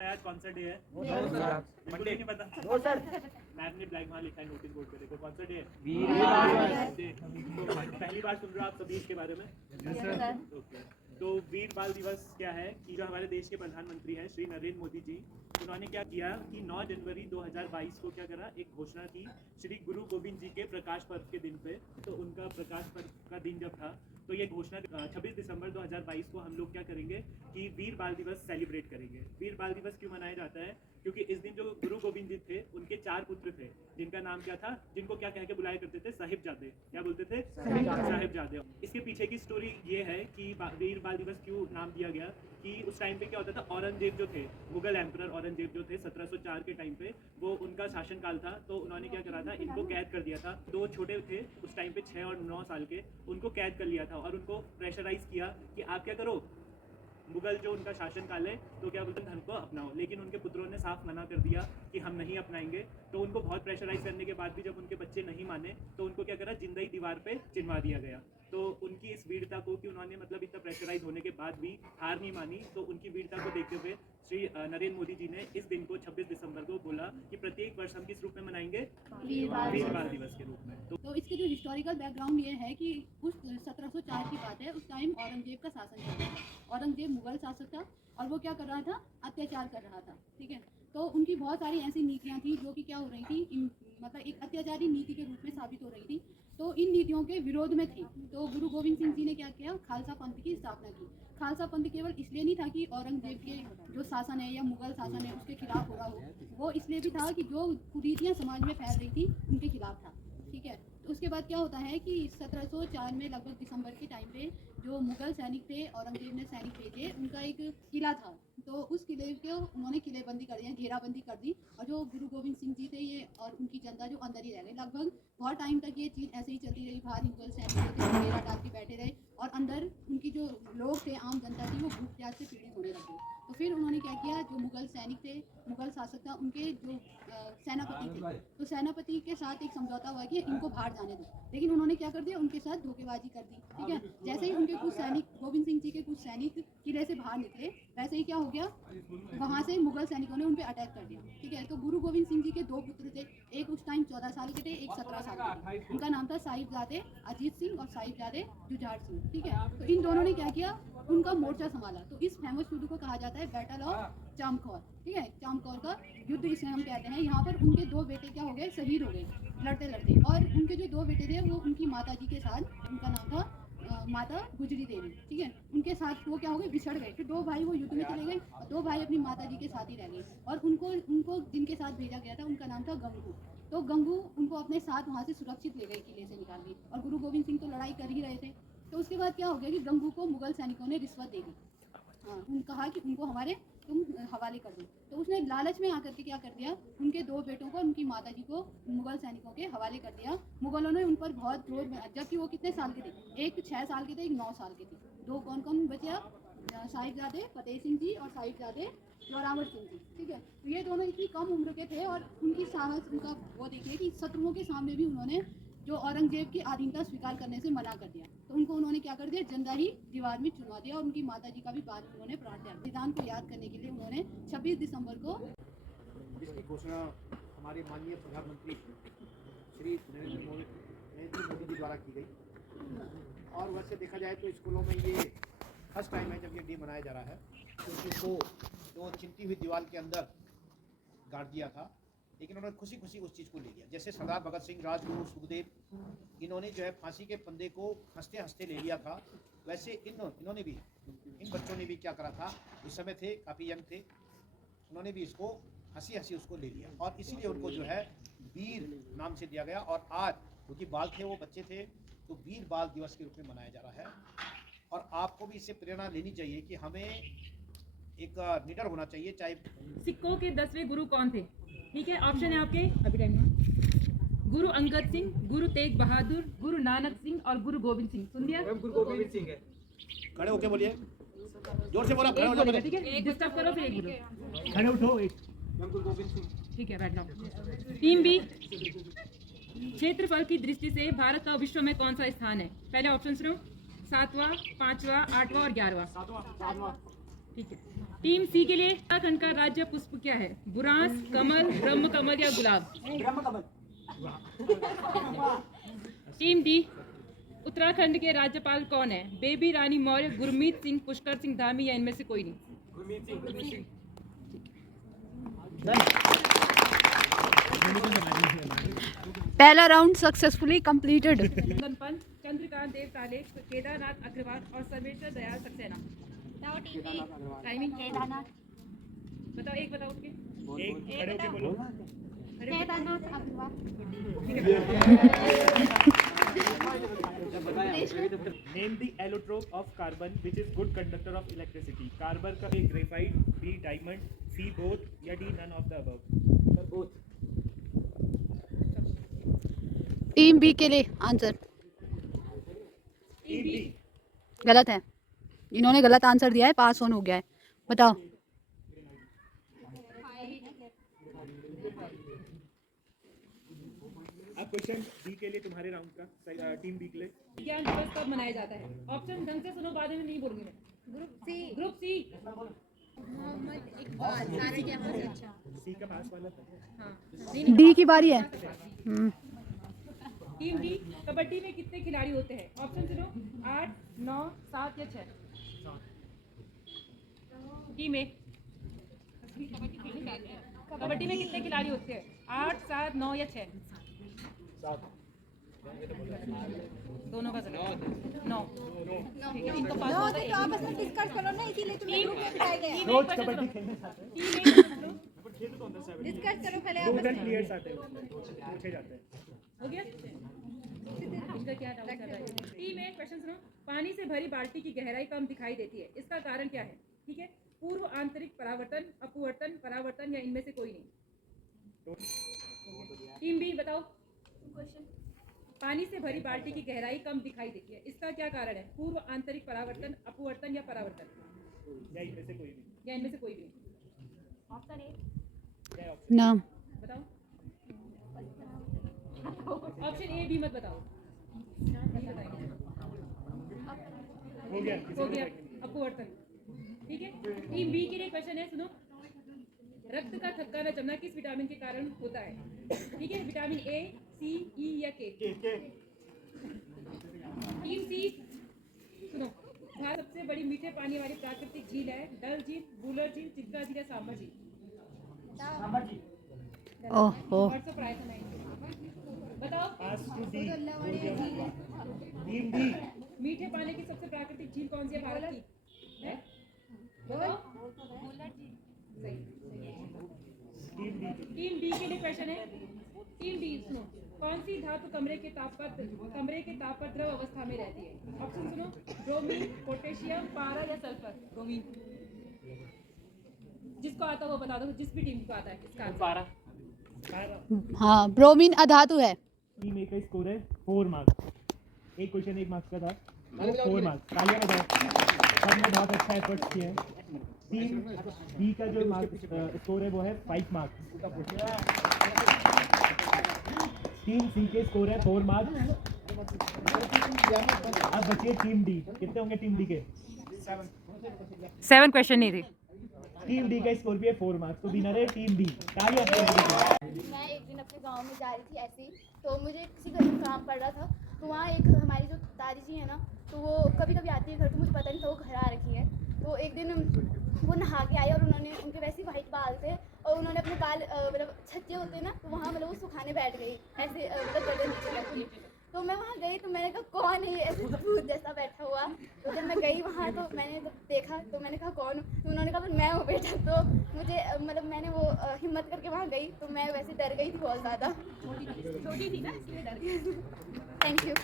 आज कौन सा डे है? मंडे नहीं पता? मैम ने ब्लैक वहाँ लिखा है नोटिस बोर्ड पे, देखो कौन सा डे है? डे। तो पहली बार सुन रहे हो आप सभी इसके बारे में? ओके। तो वीर बाल दिवस क्या है कि जो हमारे देश के प्रधानमंत्री हैं श्री नरेंद्र मोदी जी, उन्होंने क्या किया कि 9 जनवरी 2022 को क्या करा, एक घोषणा की श्री गुरु गोविंद जी के प्रकाश पर्व के दिन पे। तो उनका प्रकाश पर्व का दिन जब था तो ये घोषणा 26 दिसंबर 2022 को हम लोग क्या करेंगे कि वीर बाल दिवस सेलिब्रेट करेंगे। वीर बाल दिवस क्यों मनाया जाता है? क्योंकि इस दिन जो गुरु गोविंद जी थे उनके 4 पुत्र थे, जिनका नाम क्या था, जिनको क्या कह के बुलाया करते थे? साहिबजादे। क्या बोलते थे? साहिबजादे। इसके पीछे की स्टोरी ये है कि वीर बाल दिवस क्यों नाम दिया गया कि उस टाइम पे क्या होता था, औरंगजेब जो थे, मुगल एम्परर औरंगजेब जो थे 1704 के टाइम पे, वो उनका शासनकाल था। तो उन्होंने क्या करा था, इनको कैद कर दिया था। 2 छोटे थे उस टाइम पे 6 और 9 साल के, उनको कैद कर लिया था और उनको प्रेशराइज किया कि आप क्या करो, मुगल जो उनका शासनकाल है तो क्या बोलते हैं, धर्म को अपनाओ। लेकिन उनके पुत्रों ने साफ मना कर दिया कि हम नहीं अपनाएंगे। तो उनको बहुत प्रेशराइज करने के बाद भी जब उनके बच्चे नहीं माने तो उनको क्या करा, जिंदा ही दीवार पे चिनवा दिया गया। तो उनकी इस वीरता को कि उन्होंने मतलब इतना प्रेशराइज होने के बाद भी हार नहीं मानी, तो उनकी वीरता को देखते हुए श्री नरेंद्र मोदी जी ने इस दिन को 26 दिसंबर को बोला कि प्रत्येक वर्ष हम किस रूप में मनाएंगे? वीर बाल दिवस के रूप में। तो इसके जो हिस्टोरिकल बैकग्राउंड ये है कि उस 1704 की बात है, उस टाइम औरंगजेब का शासन चल रहा था। औरंगजेब मुगल शासक था और वो क्या कर रहा था, अत्याचार कर रहा था। ठीक है, तो उनकी बहुत सारी ऐसी नीतियां थी जो कि क्या हो रही थी, मतलब एक अत्याचारी नीति के रूप में साबित हो रही थी। तो इन नीतियों के विरोध में थी। तो गुरु गोविंद सिंह जी ने क्या किया, खालसा पंथ की स्थापना की। खालसा पंथ केवल इसलिए नहीं था कि औरंगजेब के जो शासन है या मुगल शासन है उसके खिलाफ हो रहा हो, वो इसलिए भी था कि जो कुरीतियां समाज में फैल रही थी उनके खिलाफ था। ठीक है, तो उसके बाद क्या होता है कि 1704 में लगभग दिसंबर के टाइम पे जो मुगल सैनिक थे, औरंगजेब ने सैनिक भेजे, उनका एक किला था। तो उस किले को उन्होंने किलेबंदी कर दिया, घेराबंदी कर दी। और जो गुरु गोविंद सिंह जी थे ये और उनकी जनता जो अंदर ही रह गई। लगभग बहुत टाइम तक ये चीज़ ऐसे ही चलती रही। बाहर मुगल सैनिक थे घेरा डाल के बैठे रहे और अंदर उनकी जो लोग थे, आम जनता थी, वो भूख प्यास से पीड़ित होने लगे। तो फिर उन्होंने क्या किया, जो मुगल सैनिक थे, मुगल शासक था, उनके जो सेनापति थे, तो सेनापति के साथ एक समझौता हुआ कि इनको बाहर जाने दो। लेकिन उन्होंने क्या कर दिया, उनके साथ धोखेबाजी कर दी। ठीक है, जैसे ही उनके कुछ सैनिक, गोविंद सिंह जी के कुछ सैनिक किले से बाहर निकले, वैसे ही क्या हो गया, वहां से मुगल सैनिकों ने उन पर अटैक कर दिया। ठीक है, तो गुरु गोविंद सिंह जी के 2 पुत्र थे, एक उस टाइम 14 साल के थे, एक 17 साल के थे। उनका नाम था साहिबजादे अजीत सिंह और साहिबजादे जुझार सिंह। ठीक है, तो इन दोनों ने क्या किया, उनका मोर्चा संभाला। तो इस फेमस युद्ध को कहा जाता है बैटल ऑफ चामकौर। ठीक है, चामकौर का युद्ध इसे हम कहते हैं। यहाँ पर उनके 2 बेटे क्या हो गए, शहीद हो गए लड़ते लड़ते। और उनके जो 2 बेटे थे वो उनकी माता जी के साथ, उनका नाम था माता गुजरी देवी। ठीक है, उनके साथ वो क्या हो गए, बिछड़ गए। फिर 2 भाई वो युद्ध में चले गए और 2 भाई अपनी माता जी के साथ ही रह गए। और उनको जिनके साथ भेजा गया था उनका नाम था गंगू। तो गंगू उनको अपने साथ वहाँ से सुरक्षित ले गए, किले से निकाल दी। और गुरु गोविंद सिंह तो लड़ाई कर ही रहे थे। तो उसके बाद क्या हो गया कि गंगू को मुगल सैनिकों ने रिश्वत दे दी। हाँ, उन्होंने कहा कि उनको तुम हवाले कर दो। तो उसने लालच में आकर के क्या कर दिया, उनके 2 बेटों को, उनकी माता जी को मुगल सैनिकों के हवाले कर दिया। मुगलों ने उन पर बहुत जोर, जबकि वो कितने साल के थे, एक 6 साल के थे, एक 9 साल के थे। 2 कौन कौन बचे अब, साहिबजादे फतेह सिंह जी और साहिबजादे जोरावर सिंह जी। ठीक है, तो ये दोनों इतनी कम उम्र के थे और उनकी साहस, उनका वो देखिए कि शत्रुओं के सामने भी उन्होंने जो औरंगजेब की अधीनता स्वीकार करने से मना कर दिया। तो उनको उन्होंने क्या कर दिया, जिंदा ही दीवार में चुनवा दिया। और उनकी माता जी का भी बाद में उन्होंने प्राण त्याग दिया। संविधान को याद करने के लिए उन्होंने 26 दिसंबर को, जिसकी घोषणा हमारे माननीय प्रधानमंत्री श्री नरेंद्र मोदी जी द्वारा की गई। और वैसे देखा जाए तो स्कूलों में ये फर्स्ट टाइम है जब ये डे मनाया जा रहा है। क्योंकि उसको जो चिमटी हुई दीवार के अंदर गाड़ दिया था, लेकिन उन्होंने खुशी खुशी उस चीज़ को ले लिया। जैसे सरदार भगत सिंह, राजगुरु, सुखदेव, इन्होंने जो है फांसी के फंदे को हंसते हंसते ले लिया था, वैसे इन्होंने भी, इन बच्चों ने भी क्या करा था, उस समय थे काफ़ी यंग थे, उन्होंने भी इसको हंसी हंसी उसको ले लिया। और इसीलिए उनको जो है वीर नाम से दिया गया। और आज क्योंकि बाल थे, वो बच्चे थे, तो वीर बाल दिवस के रूप में मनाया जा रहा है। और आपको भी इससे प्रेरणा लेनी चाहिए कि हमें एक निडर होना चाहिए। चाहे सिखों के 10वें गुरु कौन थे? ठीक है, ऑप्शन है आपके अभी टाइम में, गुरु अंगद सिंह, गुरु तेग बहादुर, गुरु नानक सिंह और गुरु गोविंद सिंह। सुन लिया? गुरु गोविंद सिंह है। खड़े होके बोलिए, जोर से बोला, खड़े हो जाओ। ठीक है, एक डिस्टर्ब करो फिर एक बोलो। खड़े उठो, एक। गुरु गोविंद सिंह। ठीक है, बैठ जाओ। टीम बी, क्षेत्रफल की दृष्टि से भारत का विश्व में कौन सा स्थान है? पहले ऑप्शन सुनो, 7वां, 5वां, 8वां और 11वां। 7वां। ठीक है। टीम सी के लिए उत्तराखंड का राज्य पुष्प क्या है? बुरांस, कमल, ब्रह्म कमल या गुलाब? टीम डी, उत्तराखंड के राज्यपाल कौन है? बेबी रानी मौर्य, गुरमीत सिंह, पुष्कर सिंह धामी या इनमें से कोई नहीं? पहला राउंड सक्सेसफुली कंप्लीटेड। चंदन पंत, चंद्रकांत देव ताले, केदारनाथ अग्रवाल और सर्वेश्वर दयाल सक्सेना। टाइमिंग बताओ, एक बताओ उसके। एक खड़े होके बोलो। Name the allotrope of carbon which is good conductor of electricity. Carbon का A graphite, B diamond, C both या D none of the above. Team B के लिए आंसर टीम बी गलत है। इन्होंने गलत आंसर दिया है, पास ऑन हो गया है। बताओ। अब क्वेश्चन बी के लिए तुम्हारे राउंड का, टीम बी के लिए विज्ञान दिवस कब मनाया जाता है? ऑप्शन ढंग से सुनो, बाद में नहीं बोलूंगी मैं। ग्रुप सी सी का पास वाला था। हाँ, डी की बारी है। टीम डी, कबड्डी में कितने खिलाड़ी होते हैं? ऑप्शन सुनो, 8, 9, 7 या 6? टीम ए, कबड्डी में कितने खिलाड़ी होते हैं? 8, 7, 9 या 6? दोनों का गलत। 9। ठीक है, इनको पास होता है। आपस में डिस्कस करो ना, इसीलिए तुम्हें ग्रुप में बिठाए गए हैं। रोज कबड्डी खेलने जाते हैं। डिस्कस करो पहले आपस टोटल प्लेयर्स आते हैं, पूछे जाते हैं। हो गया? इसका क्या डाउट चल रहा है? टीम ए, क्वेश्चन सुनो। पानी से भरी बाल्टी की गहराई कम दिखाई देती है, इसका कारण क्या है? ठीक है, पूर्व आंतरिक परावर्तन, अपवर्तन, परावर्तन या इनमें से कोई नहीं? टीम बी बताओ। पानी से भरी बाल्टी की गहराई कम दिखाई देती है, इसका क्या कारण है? पूर्व आंतरिक परावर्तन, अपवर्तन या परावर्तन? या इनमें से कोई भी। या इनमें से कोई भी नहीं? ऑप्शन ए नाम बताओ। ऑप्शन ए बी मत बताओ। नहीं बताएंगे। हो गया हो गया, अपवर्तन। ठीक है, टीम बी के लिए क्वेश्चन है, सुनो। रक्त का थक्का न जमना किस विटामिन के कारण होता है? ठीक है, विटामिन ए, सी, ई या के? टीम सी सुनो। भारत सबसे बड़ी मीठे पानी वाली प्राकृतिक झील है? डल झील, बूलर झील, चिल्का झील या सांबर झील? ओहो। व्हाट्सएप आया था 9 बताओ। पास टू डी। Team D. मीठे पानी की सबसे प्राकृतिक झील कौन सी है भारत की? है? बताओ। सही। टीम डी के लिए क्वेश्चन है। टीम डी सुनो। कौन सी धातु कमरे के ताप पर द्रव अवस्था में रहती है? ऑप्शन सुनो, ब्रोमीन, पोटेशियम, पारा या सल्फर? ब्रोमीन। जिसको आता है वो बता दो, जिस भी टीम को आता है। इसका पारा। हाँ, ब्रोमीन अधातु है। टीम ए का स्कोर है 4 मार्क्स। एक क्वेश्चन 1 मार्क्स का था, 4 मार्क्स। तालियां बजाओ, सबने बहुत अच्छा एफर्ट्स किए हैं। टीम बी का जो स्कोर है वो है 5 मार्क्स। टीम सी के स्कोर है 4 मार्क्स। अब बचिए टीम डी। कितने होंगे टीम डी के? 7 क्वेश्चन नहीं थे। टीम डी का स्कोर भी है 4 मार्क्स, तो विनर है टीम डी। तालियां। मैं एक दिन अपने गांव में जा रही थी ऐसे ही, तो मुझे किसी घर में काम पड़ रहा था। तो वहाँ एक हमारी जो दादी जी है ना, तो वो कभी कभी आती है घर पे, मुझे पता नहीं था वो घर आ रखी है। तो एक दिन वो नहा के आई और उन्होंने, उनके वैसे वाइट बाल थे और उन्होंने अपने बाल मतलब छज्जे होते हैं ना, तो वहाँ मतलब वो सुखाने बैठ गई ऐसे, मतलब गर्दन नीचे रखी। तो मैं वहाँ गई तो मैंने कहा कौन है ये ऐसे भूत जैसा बैठा हुआ। तो जब मैं गई वहाँ तो मैंने जब देखा तो मैंने कहा कौन हूँ, तो उन्होंने कहा मैं हूँ बेटा। तो मुझे मतलब मैंने वो हिम्मत करके वहाँ गई, तो मैं वैसे डर गई थी बहुत ज़्यादा, छोटी थी ना इसलिए डर गई। Thank you.